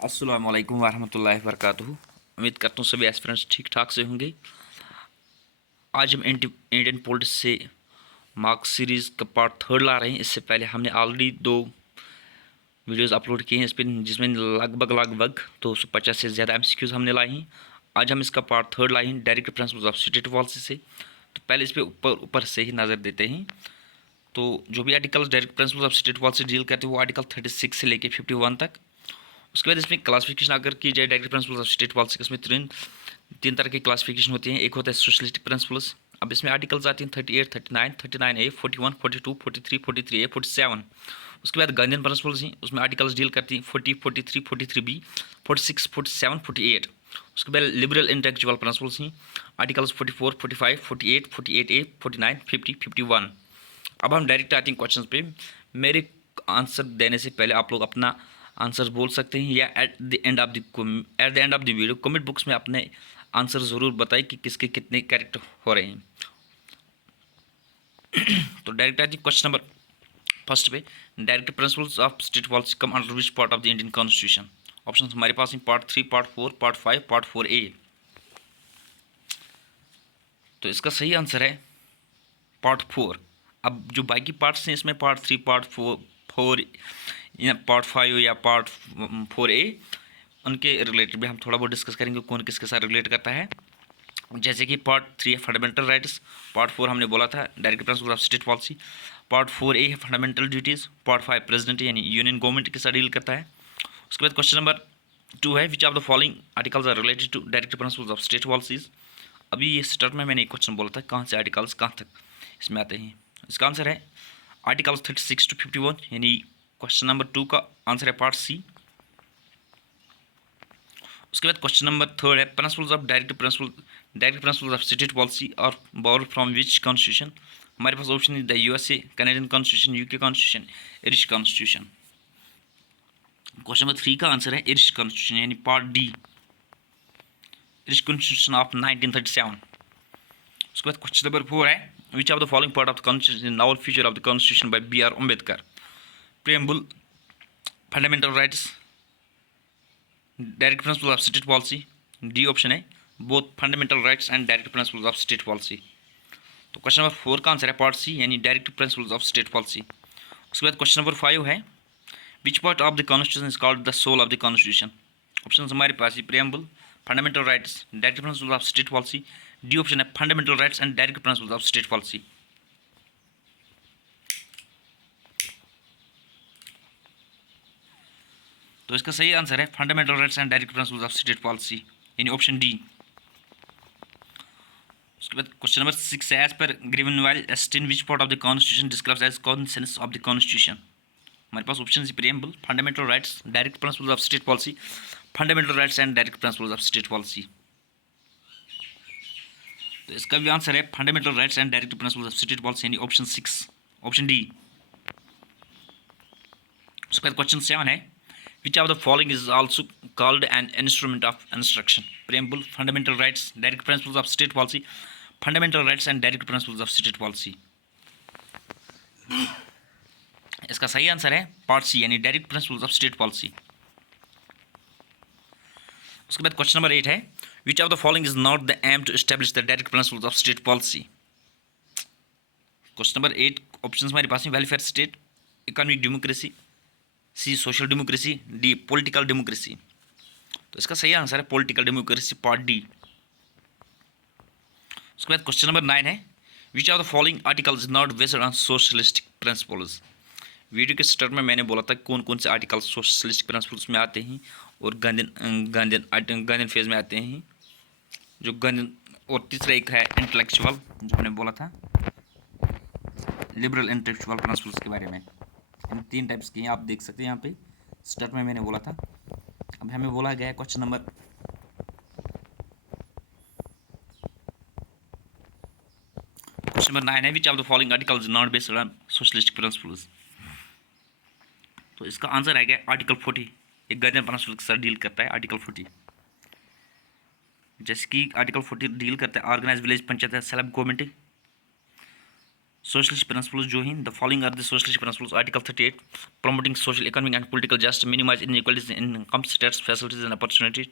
अस्सलाम वालेकुम वरहमतुल्लाहि वबरकातुहू। उम्मीद करता हूँ सभी एस्पिरेंट्स ठीक ठाक से होंगे। आज हम इंडियन पॉलिटिक्स से मार्क्स सीरीज़ का पार्ट थर्ड ला रहे हैं। इससे पहले हमने ऑलरेडी 2 वीडियोस अपलोड किए हैं इस पर, जिसमें लगभग 250 से ज़्यादा एमसीक्यूज़ हमने लाए हैं। आज हम इसका पार्ट थर्ड लाए हैं direct principles of state policy से। तो पहले इस पर ऊपर से ही नज़र देते हैं। तो जो भी article direct principles of state policy deal करते हैं वो आर्टिकल 36 से लेकर 51 तक। उसके बाद इसमें क्लासिफिकेशन अगर की जाए direct principles of state policy के, इसमें तीन तरह की क्लासिफिकेशन होती हैं। एक होता है सोशलिस्टिक प्रिंसिपल्स। अब इसमें आर्टिकल्स आती हैं 38, 39, 39A, 41, 42, 43, 43A, 47। उसके बाद गांधीयन प्रिंसिपल्स हैं, उसमें आर्टिकल्स डील करती हैं 40, 43, 43B, 46, 47, 48। उसके बाद लिबरल इंटेलेक्चुअल प्रिंसिपल्स हैं, आर्टिकल्स 44, 45, 48, 48A, 49, 50, 51। अब हम डायरेक्ट आते हैं क्वेश्चन पे। मेरे आंसर देने से पहले आप लोग अपना आंसर बोल सकते हैं, या at the end of the video comment box में अपने आंसर ज़रूर बताएं कि किसके कितने करेक्ट हो रहे हैं। तो डायरेक्ट आते हैं क्वेश्चन नंबर फर्स्ट पे। Direct principles of state policy come under which part of the Indian constitution? Option हमारे पास हैं part 3, part 4, part 5, part 4A। तो इसका सही आंसर है पार्ट 4। अब जो बाकी पार्ट्स हैं इसमें पार्ट 3, पार्ट 4 या पार्ट 5 या पार्ट 4A, उनके रिलेटेड भी हम थोड़ा बहुत डिस्कस करेंगे कौन किसके साथ रिलेट करता है। जैसे कि पार्ट 3 है फंडामेंटल राइट्स, पार्ट 4 हमने बोला था direct principal of state policy, part 4A है फंडामेंटल ड्यूटीज़, पार्ट 5 प्रेसिडेंट यानी यूनियन गवर्नमेंट के साथ डील करता है। उसके बाद क्वेश्चन नंबर 2 है which of the following articles are related to direct principles of state policies. अभी ये स्टार्ट में मैंने एक क्वेश्चन बोला था कहाँ से आर्टिकल्स कहाँ तक इसमें आते हैं। इसका आंसर है आर्टिकल्स 36 to 51, यानी क्वेश्चन नंबर 2 का आंसर है पार्ट सी। उसके बाद क्वेश्चन नंबर 3 है principles of direct principles of state policy और बोरो फ्रॉम विच कॉन्स्टिट्यूशन। हमारे पास ऑप्शन है the USA, Canadian constitution, UK constitution, Irish constitution. Question number 3 का आंसर है इरिश कॉन्स्टिट्यूशन यानी part D, Irish constitution of 1937। उसके बाद क्वेश्चन नंबर 4 है which of the following part of the constitution novel feature of the constitution by B R Ambedkar? Preamble, fundamental rights, direct principal of state policy. D option है both fundamental rights and direct principles of state policy. तो question number 4 का answer है part C यानी direct principles of state policy. उसके बाद question number 5 है which part of the constitution is called the soul of the constitution? Option हमारे पास है preamble, fundamental rights, direct principles of state policy. D option है fundamental rights and direct principles of state policy. तो इसका सही answer है fundamental rights and direct principles of state policy यानी option D. उसके बाद क्वेश्चन नंबर 6 है as per Granville Austin which part of the constitution describes as conscience of the constitution? हमारे पास ऑप्शन है preamble, fundamental rights, direct principles of state policy, fundamental rights and direct principles of state policy. तो इसका भी answer है fundamental rights and direct principles of state policy यानी option 6, option D. उसके बाद क्वेश्चन 7 है which of the following is also called an instrument of instruction? Preamble, fundamental rights, direct principles of state policy, fundamental rights and direct principles of state policy. इसका सही answer है part C यानी direct principles of state policy. उसके बाद question number 8 है which of the following is not the aim to establish the direct principles of state policy? Question number 8 option हमारे पास है welfare state, economic democracy, C social democracy, D political democracy. तो इसका सही answer है political democracy part D. उसके बाद question number 9 है which of the following articles is not based on socialistic principles? Video के स्टार्ट में मैंने बोला था कौन कौन से आर्टिकल सोशलिस्टिक प्रिंसिपल्स में आते हैं और गांधीन फेज में आते हैं जो गांधीन, और तीसरा एक है इंटेलेक्चुअल जो हमने बोला था लिबरल इंटेलेक्चुअल प्रिंसिपल्स के बारे में। इन 3 टाइप्स के हैं, आप देख सकते हैं यहाँ पे स्टार्ट में मैंने बोला था। अब हमें बोला गया है क्वेश्चन नंबर 9 है which of the following articles not based on socialistic principles? तो इसका आंसर आ गया आर्टिकल 40, एक गांधीयन प्रिंसिपल के साथ डील करता है आर्टिकल 40। जैसे कि आर्टिकल 40 डील करता है organise village panchayat self government, socialist principles जो हैं, the following are the socialist principles. Article 38, promoting social economic and political justice, minimise inequalities in income, status, facilities and opportunities.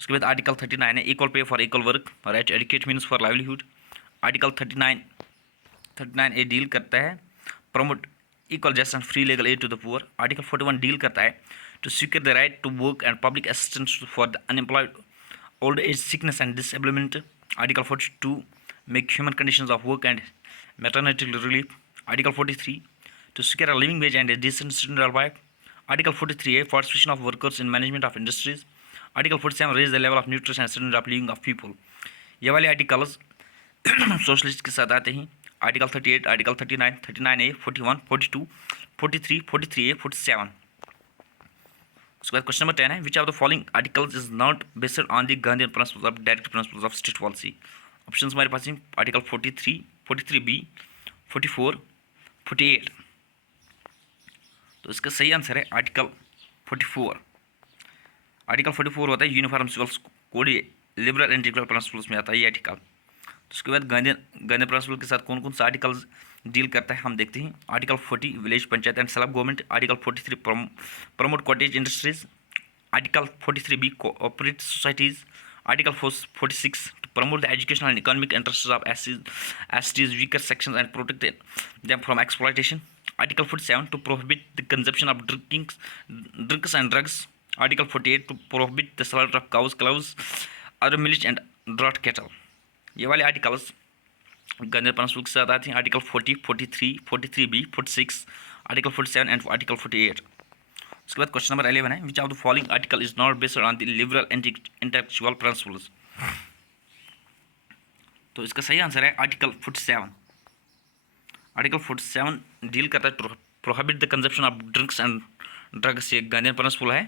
उसके बाद आर्टिकल 39 है, equal pay for equal work, right to educate means for livelihood. Article 39 A deal करता है promote equal just and free legal aid to the poor. Article 41 deal करता है to secure the right to work and public assistance for the unemployed, old age, sickness and disablement. Article 42 make human conditions of work and maternity relief. Article 43 to secure a living wage and a decent student life. Article 43A participation of workers in management of industries. Article 47 raise the level of nutrition and standard of living of people. ये वाले articles socialist के साथ आते हैं। Article 38, article 39, 39A, 41, 42, 43, 43A, 47। उसके बाद question number 10 है, which of the following articles is not based on the Gandhian principles of direct principles of state policy. Options हमारे पास हैं आर्टिकल 43, 43B, 44, 48। तो इसका सही आंसर है आर्टिकल 44। आर्टिकल 44 होता है uniform civil code, liberal and integral principles में आता है ये आर्टिकल। तो उसके बाद गांधी प्रिंसिपल के साथ कौन कौन सा आर्टिकल्स डील करता है हम देखते हैं। Article 40 village panchayat and self government. Article 43 promote cottage industries. Article 43B cooperative societies. Article 46 to promote the educational and economic interests of ST's weaker sections and protect them from exploitation. Article 47 to prohibit the consumption of drinks and drugs. Article 48 to prohibit the slaughter of cows, other milch and draught cattle. ये वाले articles Gandhi principal के साथ आते हैं। Article 40, 43, 43B, 46, article 47 and article 48। उसके बाद question number 11 है, which of the following article is not based on the liberal intellectual principles. तो इसका सही आंसर है आर्टिकल 47। आर्टिकल 47 डील करता है prohibit the consumption of drinks and drugs. ये गांधी प्रिंसिपल है,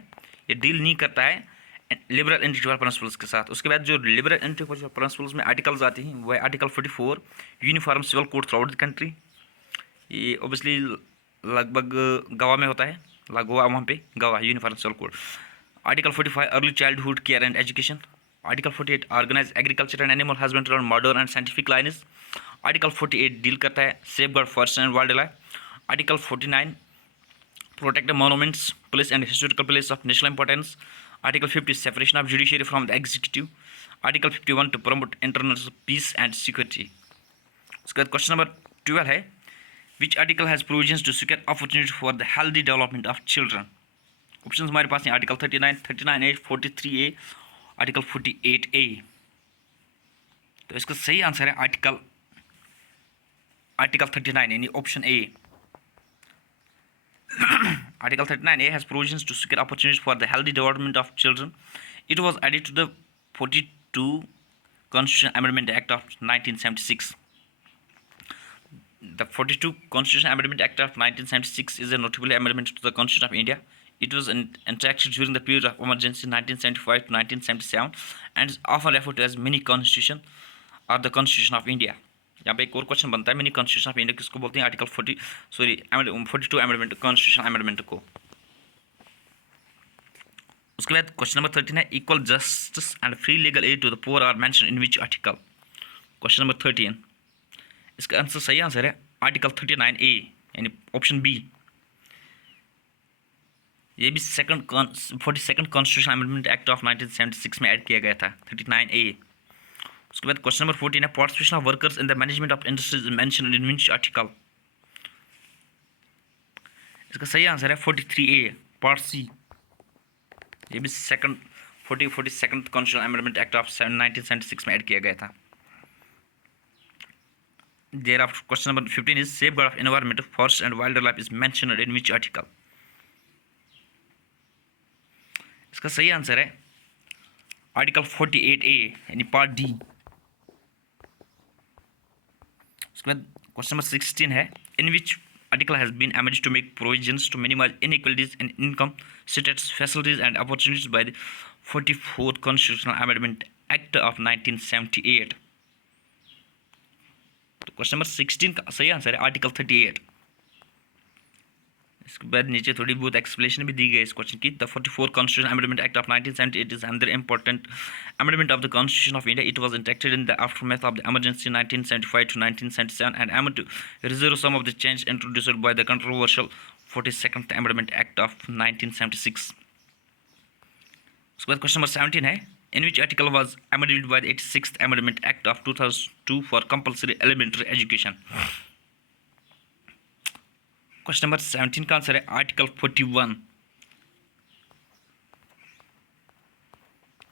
ये डील नहीं करता है लिबरल इंटेलेक्चुअल प्रिंसिपल्स के साथ। उसके बाद जो लिबरल इंटेलेक्चुअल प्रिंसिपल्स में आर्टिकल्स आते हैं वह article 44 uniform civil code throughout the country. ये ओबियसली लगभग गोवा में होता है, गोवा वहाँ पे Goa uniform civil code. Article 45 early childhood care and education. Article 48 organise agriculture and animal husbandry on modern and scientific lines. Article 48 deal करता है safeguard forest and wildlife. Article 49 protect the monuments, place and historical place of national importance. Article 50 separation of judiciary from the executive. Article 51 to promote international peace and security. उसके बाद question number 12 है, which article has provisions to secure opportunity for the healthy development of children. Option हमारे पास हैं article 39, 39A, 43A, article 48A। तो इसका सही answer है आर्टिकल 39 यानी option A. Article 39A has provisions to secure opportunities for the healthy development of children. It was added to the 42 Constitutional Amendment Act of 1976. The 42 Constitutional Amendment Act of 1976 is a notable amendment to the Constitution of India. It was enacted during the period of emergency 1975 to 1977 and is often referred to as mini constitution or the Constitution of India. यहाँ पे एक और question बनता है, mini constitution of India किसको बोलते हैं? Article 42 amendment, constitution amendment को। उसके बाद क्वेश्चन नंबर 13 है, equal justice and free legal aid to the poor are mention in which article. Question number 13, इसका आंसर सही आंसर है आर्टिकल 39A यानी ऑप्शन बी। ये भी 42nd constitution amendment act of 1976 में ऐड किया गया था, 39A। उसके बाद क्वेश्चन नंबर 14 है, participation of workers in the management of industries mentioned in which article. इसका सही आंसर है 43A पार्ट सी। ये भी 42nd constitution amendment act of 1976 में ऐड किया गया था। Thereafter question number 15 is safeguard of environment, forest and wildlife is mentioned in which article. इसका सही आंसर है आर्टिकल 48A यानी पार्ट डी। उसके बाद क्वेश्चन नंबर 16 है, in which article has been amended to make provisions to minimize inequalities in income, status, facilities and opportunities by the 44th constitutional amendment act of 1978। तो question number 16 का सही answer है article 38। इसके बाद नीचे थोड़ी बहुत एक्सप्लेनेशन भी दी गई इस क्वेश्चन की। The 44 constitution amendment act of 1978 is another important amendment of the constitution of India. It was enacted in the aftermath of the emergency 1975 to 1977 and aimed to reserve some of the change introduced by the controversial 42nd Amendment Act of 1976. उसके बाद question number 17 है, in which article was amended by the 86th Amendment Act of 2002 for compulsory elementary education? Question number 17 का answer है article 41।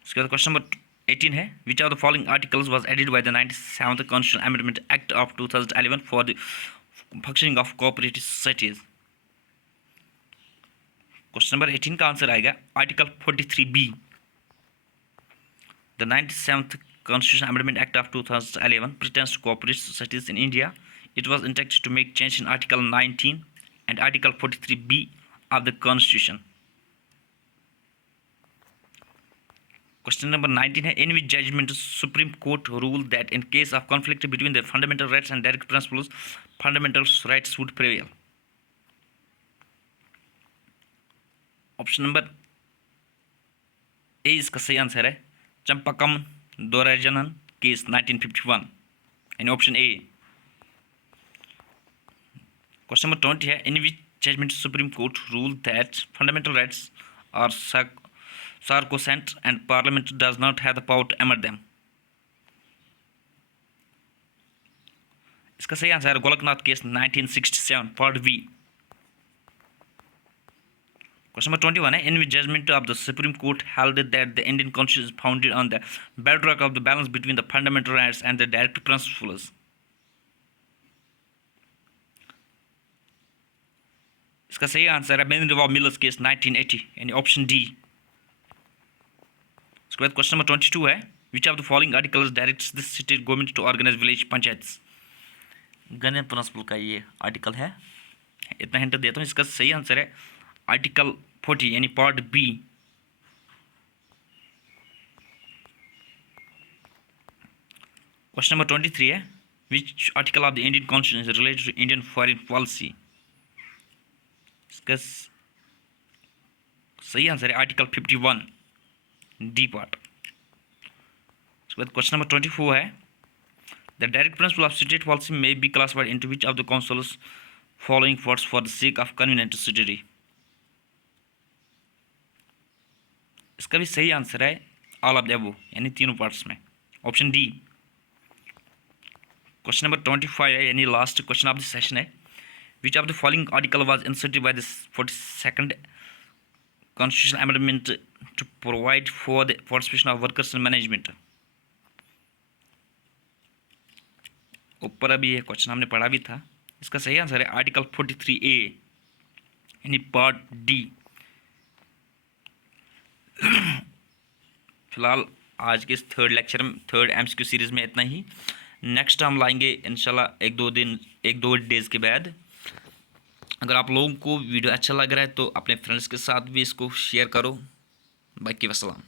उसके बाद question number 18 है, which of the following articles was added by the 97th constitutional amendment act of 2011 for the functioning of cooperative societies. Question number 18 का answer आएगा article 43B। The 97th constitutional amendment act of 2011 pertains to cooperative societies in India. It was intended to make change in Article 19 and Article 43B of the Constitution. Question number 19 है, in which judgment Supreme Court ruled that in case of conflict between the fundamental rights and direct principles, fundamental rights would prevail. Option number A इसका सही answer है, चंपाकम दोराजनन case 1951, यानी option A. Question number 20 है, in which judgment supreme court rule that fundamental rights are sacrosanct and parliament does not have the power to amend them. इसका सही answer है Golaknath case 1967 part B. Question number 21 है, in which judgment of the supreme court held that the Indian constitution is founded on the bedrock of the balance between the fundamental rights and the direct principles. इसका सही answer है बेनरवा millers case 1980, यानी option D. उसके बाद question number 22 है, which of the following articles directs the state government to organise village panchayats. Government principle का ये article है, इतना हिंट देता हूँ। इसका सही आंसर है आर्टिकल 40, यानी पार्ट बी। क्वेश्चन नंबर 23 है, which article of the Indian constitution is related to Indian foreign policy. इसका सही आंसर है आर्टिकल 51 डी पार्ट। उसके बाद क्वेश्चन नंबर 24 है, the direct principal of state policy may be classified into which of the councils following words for the sake of convenient city. इसका भी सही answer है ऑल ऑफ द अबव, यानी तीनों parts में, ऑप्शन डी। क्वेश्चन नंबर 25 है, यानी last question of the session है, which of the following article was inserted by the 42nd constitutional amendment to provide for the participation of workers in management। ऊपर अभी ये question हमने पढ़ा भी था। इसका सही आंसर है आर्टिकल 43A, यानी पार्ट डी। फिलहाल आज के इस थर्ड लेक्चर में, थर्ड MCQ सीरीज़ में इतना ही। नेक्स्ट हम लाएंगे इंशाल्लाह एक दो डेज़ के बाद। अगर आप लोगों को वीडियो अच्छा लग रहा है तो अपने फ्रेंड्स के साथ भी इसको शेयर करो। बाकी वस्सलाम।